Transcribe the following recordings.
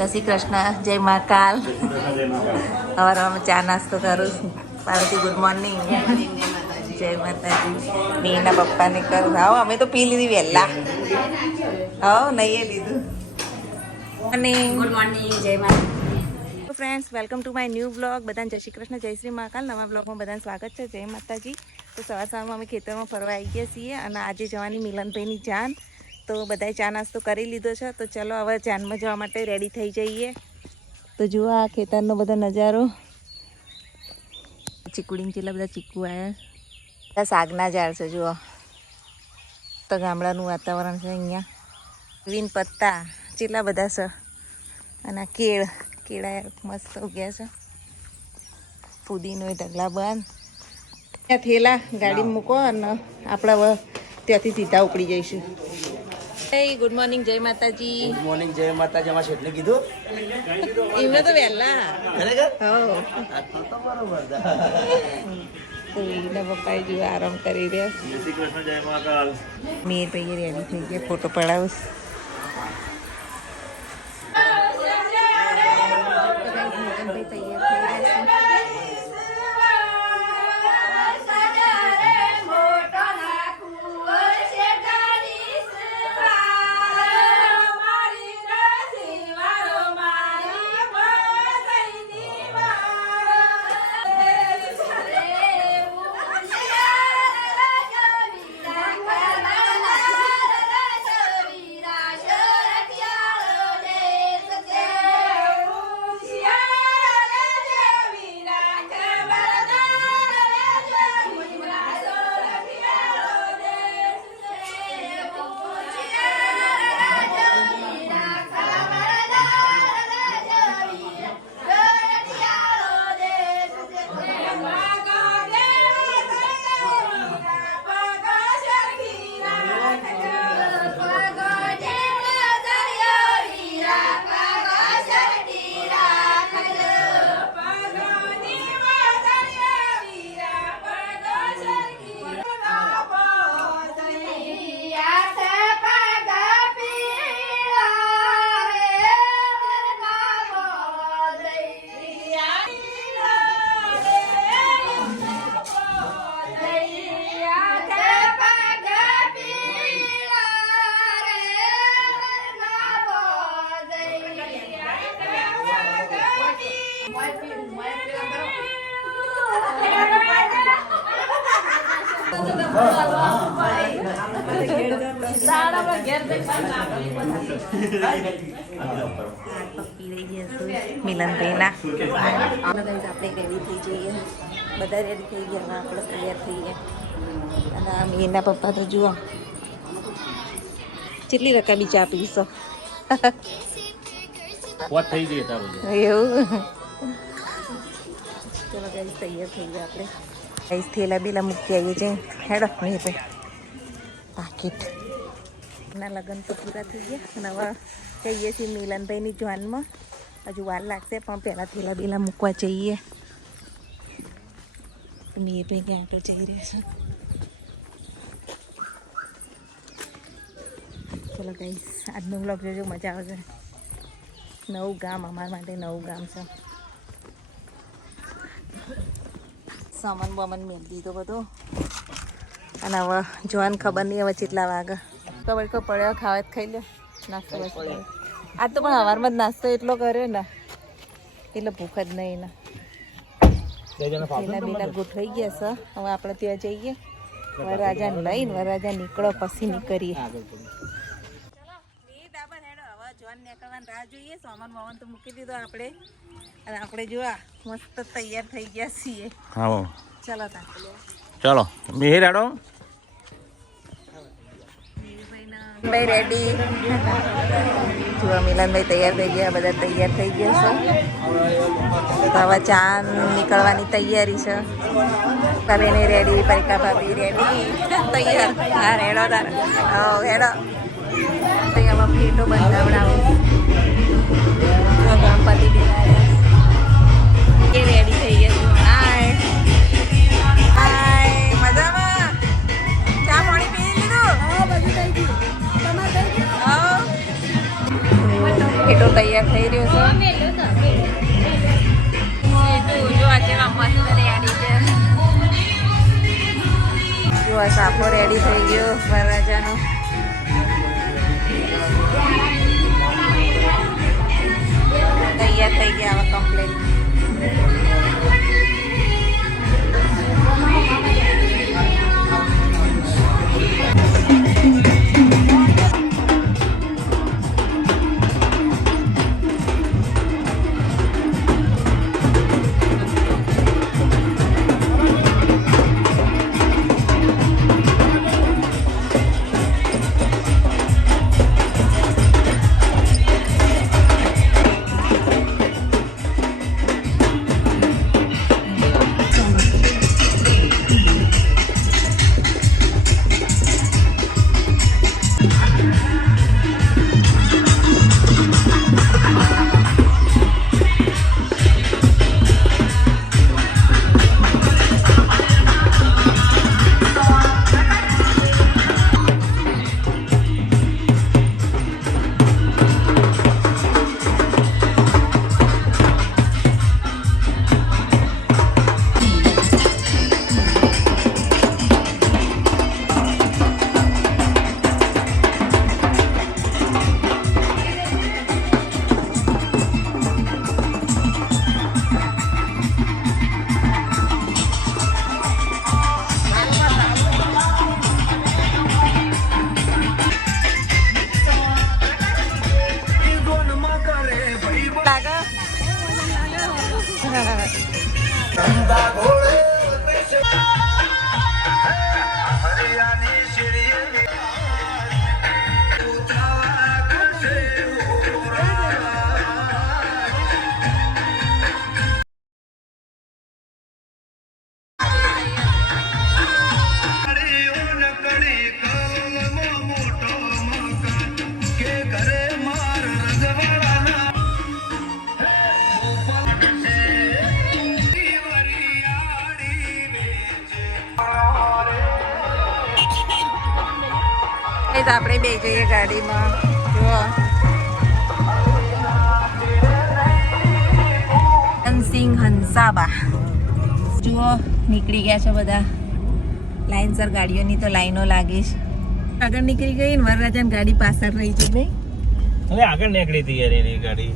જય શ્રી કૃષ્ણ, જય મહાકાલ. સવારમાં ચા નાસ્તો કરું છું. Parvati good morning. જય માતાજી. મીના પપ્પાને કરું. આવો અમે તો પી લીધી વહેલા. હા નહીં લીધું. ગુડ મોર્નિંગ, જય માતા. Friends, welcome to my new blog. બધાને જય શ્રી કૃષ્ણ, જય શ્રી મહાકાલ. નવા બ્લોગમાં બધાને સ્વાગત છે. જય માતાજી. તો સવારમાં અમે ખેતરમાં ફરવા આવી ગયા છીએ અને આજે જવાની મિલનભાઈની જાન. તો બધાએ ચા નાસ્તો કરી લીધો છે. તો ચલો હવે જાનમાં જવા માટે રેડી થઈ જઈએ. તો જુઓ આ ખેતરનો બધો નજારો. ચીકુડીને કેટલા બધા ચીકુ આવ્યા. બધા શાકના ઝાડ છે જુઓ. તો ગામડાનું વાતાવરણ છે અહીંયા. ગ્રીન પત્તા કેટલા બધા છે. અને કેળા મસ્ત ઉગ્યા છે. ફુદીનો એ ઢગલા બંધ. ત્યાં થેલા ગાડી મૂકો અને આપણે ત્યાંથી સીધા ઉપડી જઈશું. ગુડ મોર્નિંગ, જય માતાજી. ગુડ મોર્નિંગ, જય માતાજી. અમારા શેઠને કીધું એમને તો વહેલા એના પપ્પા જેવું આરામ કરી રહ્યા. મેર ભાઈ રેડી થઈ ગયા. ફોટો પડાવું. મિલનભાઈના આપણે રેડી થઈ જઈએ. બધા રેડી થઈ ગયા. આપણે તૈયાર થઈ ગયા. અને આ મીરના પપ્પા તો જુઓ કેટલી રકાબી ચા પીશો. એવું ચલો ગાઈસ તૈયાર થઈ ગયા. આપણે ગાઈસ થેલા બેલા મૂકી આવીએ છીએ. હેડો નહીં ભાઈ પાકીટ ના લગ્ન તો પૂરા થઈ ગયા. અને હવે જઈએ છીએ મિલનભાઈની જાનમાં. હજુ વાર લાગશે પણ પહેલાં થેલા બેલા મૂકવા જઈએ. મેં ભાઈ ક્યાં આગળ જઈ રહ્યા છે. ચલો ગાઈસ આજનો બ્લોગ જોજો, મજા આવશે. નવું ગામ અમારા માટે નવું ગામ છે. સામાન બામાન મેળ દીધો બધો. અને હવે જોવાને ખબર નહીં હવે કેટલા વાગે. ખબર પડ્યો ખાવા ખાઈ લે નાસ્તો. આજ તો પણ સવારમાં જ નાસ્તો એટલો કર્યો ને એટલે ભૂખ જ નહીં ને. પેલા બેલા ગોઠવાઈ ગયા છે. હવે આપણે ત્યાં જઈએ. વરરાજાને લઈને વરરાજા નીકળો પછી નીકળીએ. રાહ જોઈએ. સામાન વામાન તો મૂકી દીધો આપણે. અને આપણે જોવા મસ્ત તૈયાર થઈ ગયા છીએ. હા ચલો ચાલો મિહિર હેડો. ભાઈ રેડી. જો મિલનભાઈ તૈયાર થઈ ગયા. બધા તૈયાર થઈ ગયા છે. હવે ચા નીકળવાની તૈયારી છે. ભાભીને રેડી, પરિકા ભાભી રેડી, તૈયાર. હા હેડો તાર. હેડો આમાં ફેટો બંધાવડાવું. ગણપતિ બિહાર્યા એ રેડી થઈ ગયા. હાય હાય, મજામાં? ચા પાણી પી લીધું? કેટલો તૈયાર થઈ રહ્યો છે. જો આજે મસ્ત રેડી છે. જો આ સાફો રેડી થઈ ગયો વરરાજાનો. તૈયાર થઈ ગયા હવે કમ્પ્લીટ. આપણે બે જઈએ ગાડીમાં. જો સિંહ હંસાબા જુઓ નીકળી ગયા છે બધા. લાઈનસર ગાડીઓની તો લાઈનો લાગી છે. આગળ નીકળી ગઈ ને વરરાજાની ગાડી પાછળ રહી છે. નહીં હવે આગળ નીકળી હતી યાર એની ગાડી.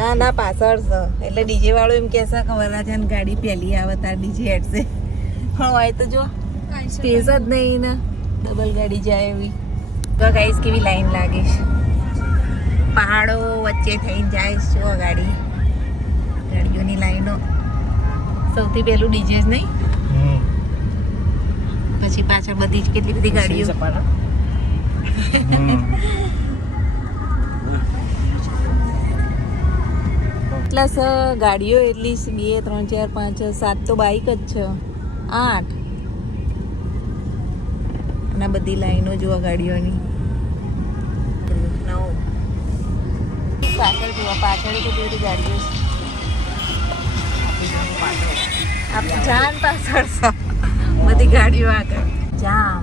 ના ના પાછળ છે. એટલે ડીજે વાળો એમ કહેશે કે વરરાજાની ગાડી પહેલી આવે તાર ડીજે હેડશે. પણ હોય તો જો સ્પેસ જ નહીં ને ડબલ ગાડી જાય એવી. તો ગાઈસ કેવી લાઈન લાગે છે. પહાડો વચ્ચે થઈને જાય છે જો ગાડી. ગાડીઓની લાઈનો. સૌથી પહેલું ડીજે જ નહીં, પછી પાછળ બધી જ કેટલી બધી ગાડીઓ. પ્લસ ગાડીઓ એટલી 2 3 4 5 7 તો બાઈક જ છે. 8 અને બધી લાઈનો જોવા ગાડીઓની. 9 પાછળ જોવા પાછળ કેટલી બધી ગાડીઓ છે. આપણી જાન પાછળ છે બધી ગાડીઓ આગળ. જામ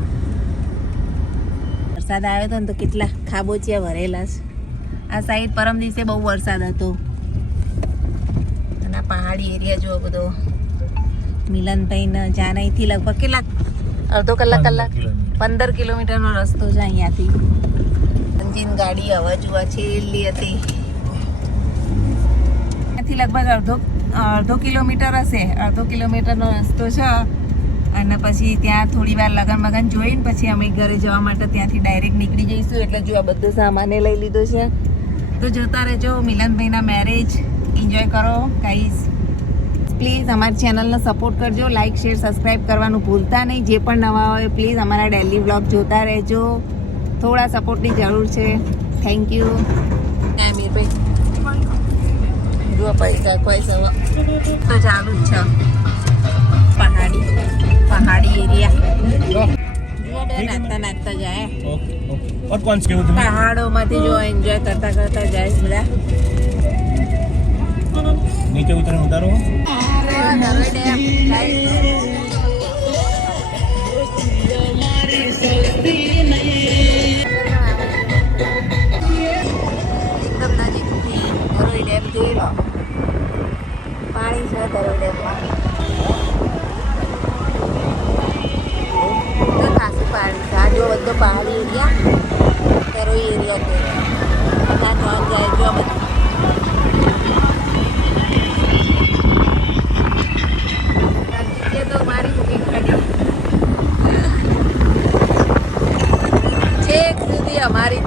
વરસાદ આવ્યો હતો ને તો કેટલા ખાબોચિયા ભરેલા છે. આ સાઈડ પરમ દિવસે બહુ વરસાદ હતો. અને આ પહાડી એરિયા જુઓ બધો. મિલનભાઈને જાન અહીંથી લગભગ કેટલા અડધો કલાક 15 કિલોમીટરનો રસ્તો છે અહીંયાથી. અંજીન ગાડી હવા જોવા છેલ્લી હતી. અહીંયાથી લગભગ અડધો કિલોમીટર હશે. અડધો કિલોમીટરનો રસ્તો છે. અને પછી ત્યાં થોડી વાર લગન મગન જોઈને પછી અમે ઘરે જવા માટે ત્યાંથી ડાયરેક્ટ નીકળી જઈશું. એટલે જો આ બધો સામાને લઈ લીધો છે. તો જોતા રહેજો મિલનભાઈના મેરેજ. એન્જોય કરો ગાઈઝ. પ્લીઝ અમારી ચેનલને સપોર્ટ કરજો. લાઇક શેર સબસ્ક્રાઈબ કરવાનું ભૂલતા નહીં. જે પણ નવા હોય પ્લીઝ અમારા ડેલી બ્લોગ જોતા રહેજો. થોડા સપોર્ટની જરૂર છે. Thank you. મીરભાઈ જો પૈસા તો ચાલુ જ છે. પહાડી એરિયા નાચતા જાય. પહાડોમાંથી જો એન્જોય કરતા જાય બધા. નીચે ઉતારો. એકદમ નજીક પાણી જોઈ લો, પાણી છે ધરોઈ ડેમમાં. તો ખાસું પાણી છે. આ જો બધો પહાડી એરિયા, ધરોઈ એરિયા કે ના જોન જાય જો બધું. તો મારી બુકિંગ કરી છેક સુધી અમારી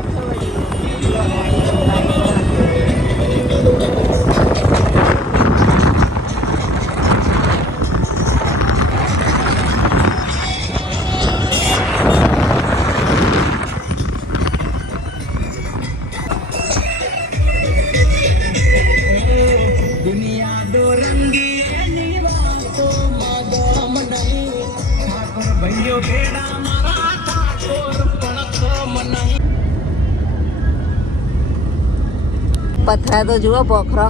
પથરા તો જુઓ પોખરો.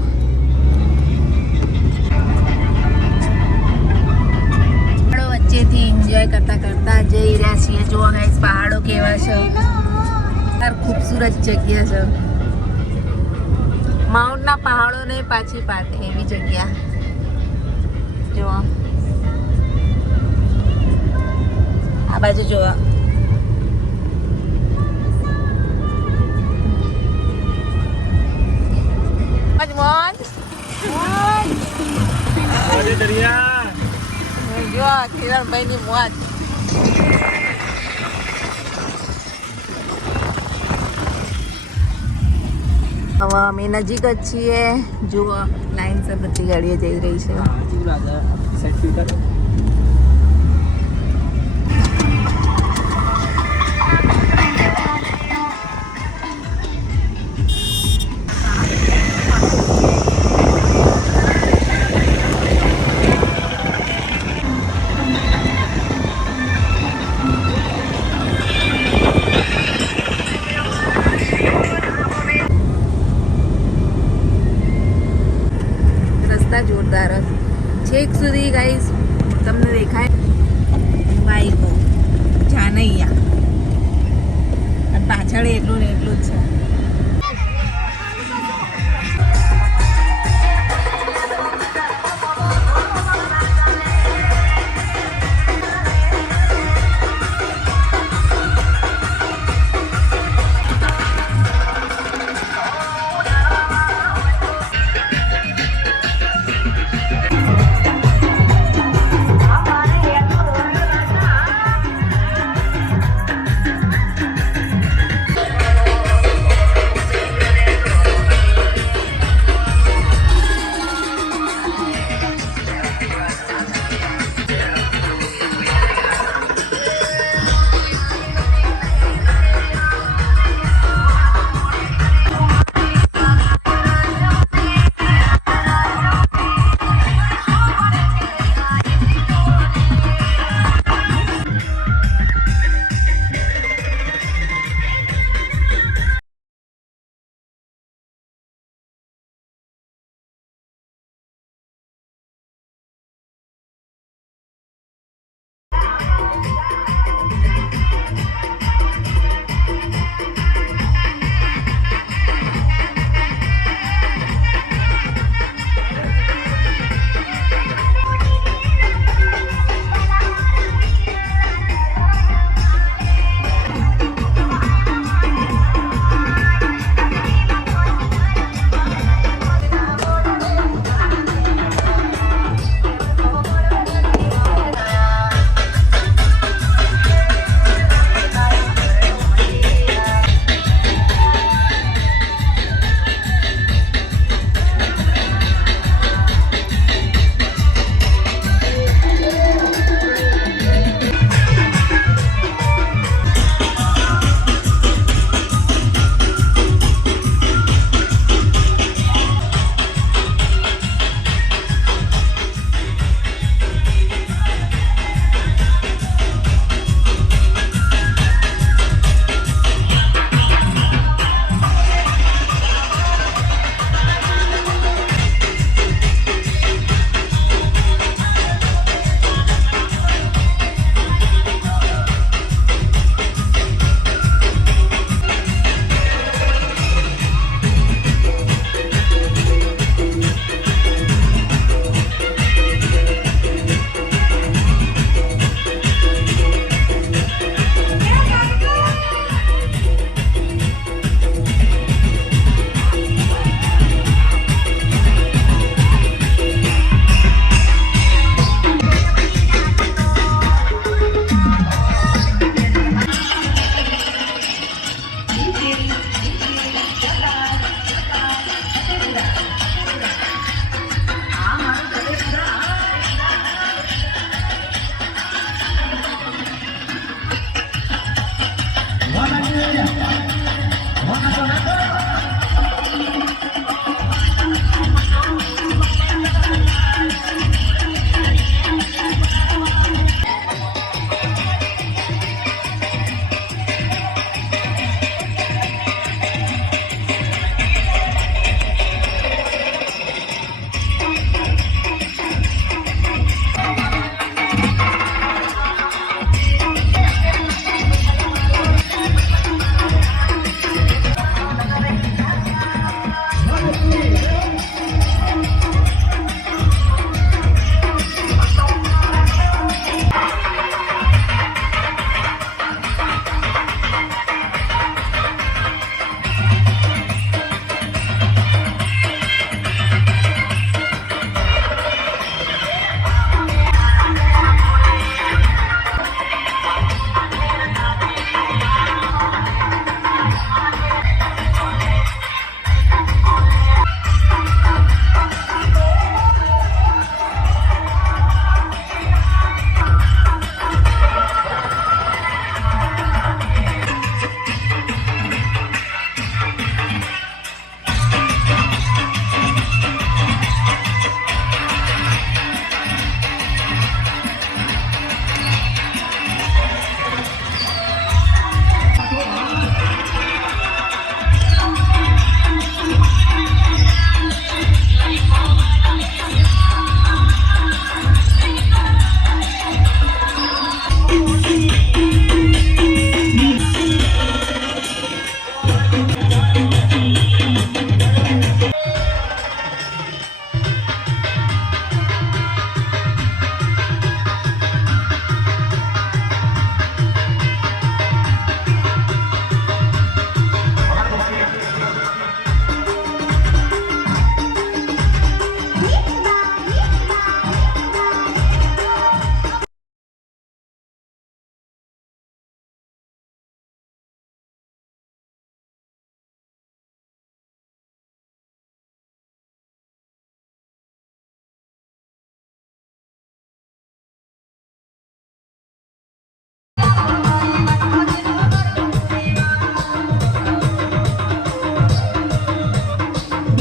પહાડો વચ્ચેથી એન્જોય કરતા કરતા જઈ રહ્યા છીએ. જુઓ ગાઈસ પહાડો કેવા છે, ખૂબસૂરત જગ્યા છે. માઉન્ટના પહાડો ને પાછી પાટે એવી જગ્યા. જુઓ આ બાજુ જુઓ. જો કિરણભાઈ ની મોજ. હવે અમે નજીક જ છીએ. જુઓ લાઈન સે બધી ગાડીઓ જઈ રહી છે. જોરદાર છેક સુધી ગાઈસ તમને દેખાય બાઈકો જાનૈયા અને પાછળ એટલું ને એટલું જ છે.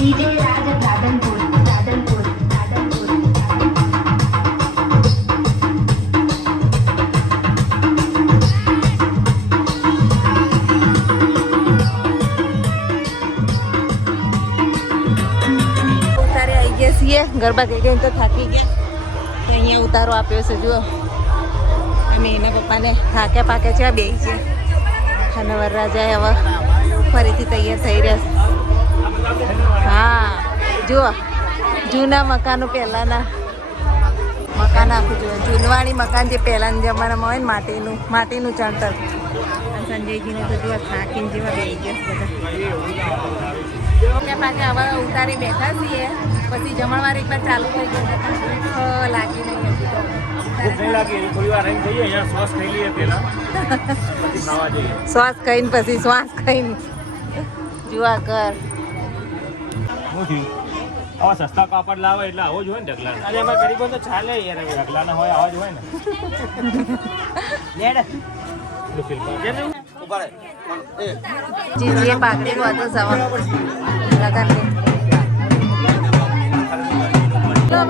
ઉતારે આવી ગયા છીએ ગરબા ગઈ ગઈ તો થાકી ગયા તો અહીંયા ઉતારો આપ્યો છે જુઓ અને એના પપ્પાને હાકે પાકે છે બે છે અને વરરાજા હવે ફરીથી તૈયાર થઈ રહ્યા છે હા જુઓ જૂના મકાનો પહેલાંના મકાન આખું જુઓ જૂનવાણી મકાન જે પહેલાંના જમાનામાં હોય ને માટીનું ચણતર સંજયજીને તો જુઓ થાકીને જેવા બે ગયા બધા પાકે હવે ઉતારી બેઠા છીએ પછી જમણવાર એકવાર ચાલુ થઈ ગયું લાગી નહીં હજી તો ભૂખ નહીં લાગી થોડી વાર રહીને જઈએ અહીંયા શ્વાસ ખાઈ લઈએ પહેલા પછી ખાવા જઈએ શ્વાસ ખાઈને પછી શ્વાસ ખાઈને જુઆ કર શું થયું આવા સસ્તા કાપડ લાવે એટલે આવો જ હોય ને ઢગલા અરે એમાં ગરીબો તો ચાલે યાર ઢગલાના હોય આવા જ હોય ને જીજીએ પાકડી બધું સવા લગન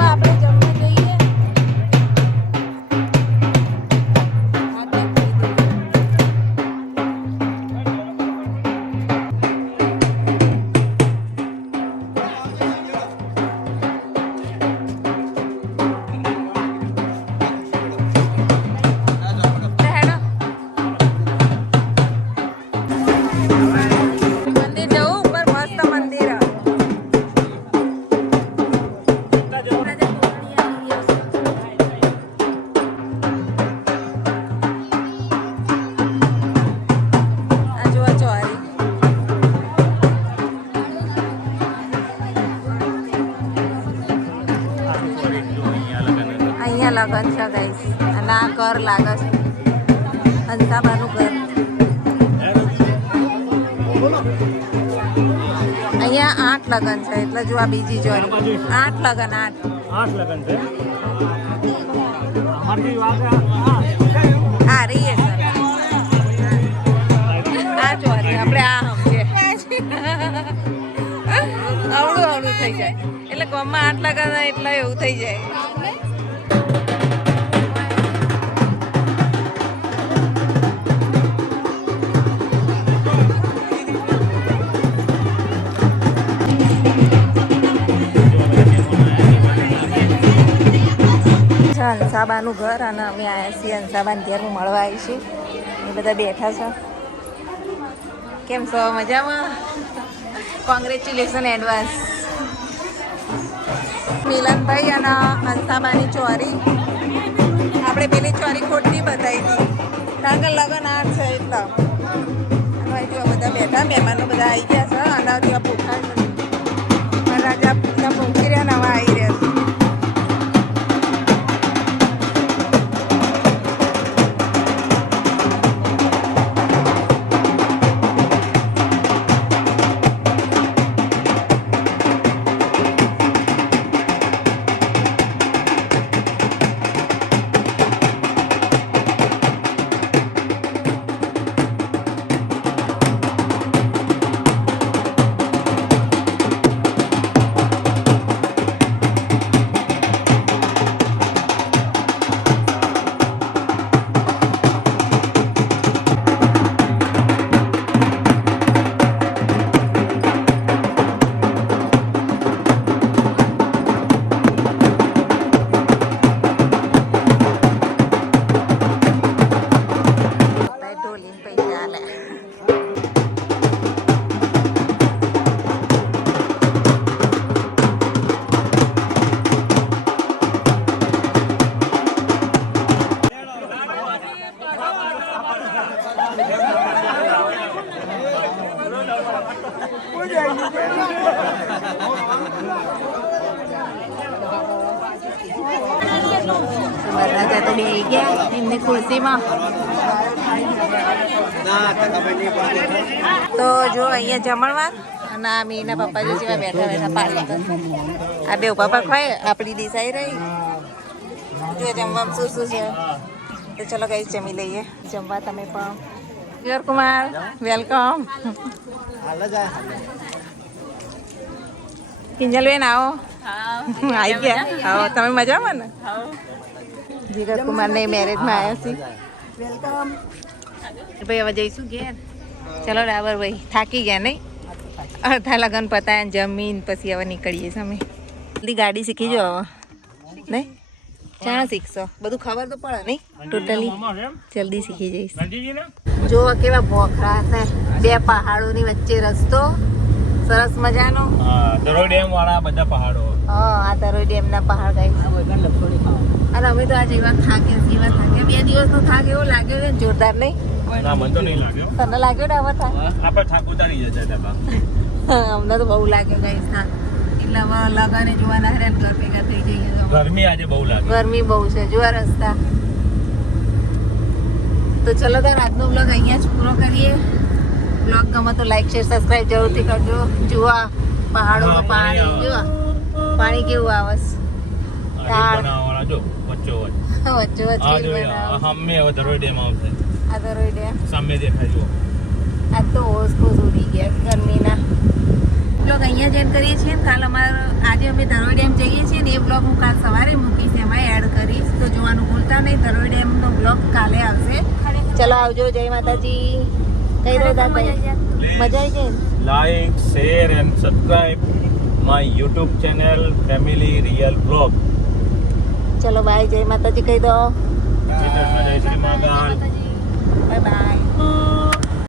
આપણે જમવા જઈએ મંદિર જવું ઉપર મસ્ત મંદિર આ જુઓ ચોરી અહીંયા લગન છે ગાઈસ અને આ ઘર લાગે છે હંસાબાનું ઘર અહીંયા 8 લગન છે એટલે જો આ બીજી જોડી 8 લગન 8 લગન છે અમારી વાત આ રહી છે આ જોડી આપણે આ સમજે આવડું થઈ જાય એટલે ગામમાં 8 લગન એટલે એવું થઈ જાય હંસાબાનું ઘર અને અમે આવ્યા છીએ હંસાબાને ઘેરમાં મળવા આવી છીએ એ બધા બેઠા છે કેમ છો મજામાં કોંગ્રેચ્યુલેશન એડવાન્સ મિલનભાઈ અને હંસાબાની ચોરી આપણે પેલી ચોરી ખોટી બતાવી હતી કારણ કે લગન આ છે એટલે અને જો બધા બેઠા મહેમાનો બધા આવી ગયા છે અને ત્યાં પૂછા રાજા પહોંચી રહ્યા નવા આવી રહ્યા છે વરરાજા તો બેસી ગયા એમની ખુરશીમાં. તો જો અહીંયા જમણવાર અને આ મીના પપ્પા જો જેવા બેઠા બેઠા પાડી આ બે ઉભા પર ખાય આપણી દિશાઈ રહી. જો જમવામાં શું શું છે તો ચલો કઈ જમી લઈએ જમવા. તમે પણ કિશોર કુમાર વેલકમ. કિંજલબેન આવો આવી ગયા. આવો તમે મજામાં ને? જીગર કુમાર ને મેરેજમાં આવ્યા છીએ. ભાઈ હવે જઈશું ઘેર. ચલો ડાબર ભાઈ થાકી ગયા નહીં? અડધા લગન પતાયા જમીન પછી હવે નીકળીએ છીએ અમે. જલ્દી ગાડી શીખી જો હવે નહીં? ચાણ શીખશો? બધું ખબર તો પડે નહીં? ટોટલી જલ્દી શીખી જઈશ. જો કેવા ભોખરા છે, બે પહાડોની વચ્ચે રસ્તો સરસ મજાનો. દરોઈ ડેમ વાળા બધા પહાડો. હા આ તરોઈ ડેમ ના પહાડ ગાઈ. અને અમે તો આજે એવા થાક્યા 2 દિવસનો થાક એવો લાગ્યો ને જોરદાર નહીં? ના મને તો નહીં લાગ્યો. તને લાગ્યો ને હવે થાક? આપણે થાક ઉતારી જશે ડબ્બા. અમને તો બહુ લાગ્યો ગાઈ થાક. એટલે હવે લગાને જોવાના હરે ઘર ભેગા થઈ જઈએ. ગરમી આજે બહુ લાગે. ગરમી બહુ છે જોવા રસ્તા. તો ચલો તાર આજનો બ્લોગ અહીંયા જ પૂરો કરીએ. બ્લોગ ગમે તો લાઈક શેર સબસ્ક્રાઈબ જરૂરથી કરજો. જુઓ પહાડોમાં પાણી, જુઓ પાણી કેવું આવે છે. બનાવવાળા જો વચ્ચો વચ્ચ વચ્ચે આ વચ્ચે જો બનાવો. સામે હવે દરોઈ ડેમ આવશે. આ તરોઈ ડેમ. સામે દેખાય જો. આ તો હોસકોસ ઉડી ગયા ગરમીના. બ્લોગ અહીંયા જ એડ કરીએ છીએ. કાલ આજે અમે ધરોઈ ડેમ જઈએ છીએ ને એ બ્લોગ હું કાલ સવારે મૂકીશ, એમાં એડ કરીશ. તો જોવાનું ભૂલતા નહીં. ધરોઈ ડેમનો બ્લોગ કાલે આવશે. ચલો આવજો. જય માતાજી. કઈ દો દાદા મજા આવી ગઈ. Like share and subscribe my YouTube channel family real blog. ચલો બાય. જય માતાજી કહી દો. જય શ્રી મહાકાલ. Bye bye.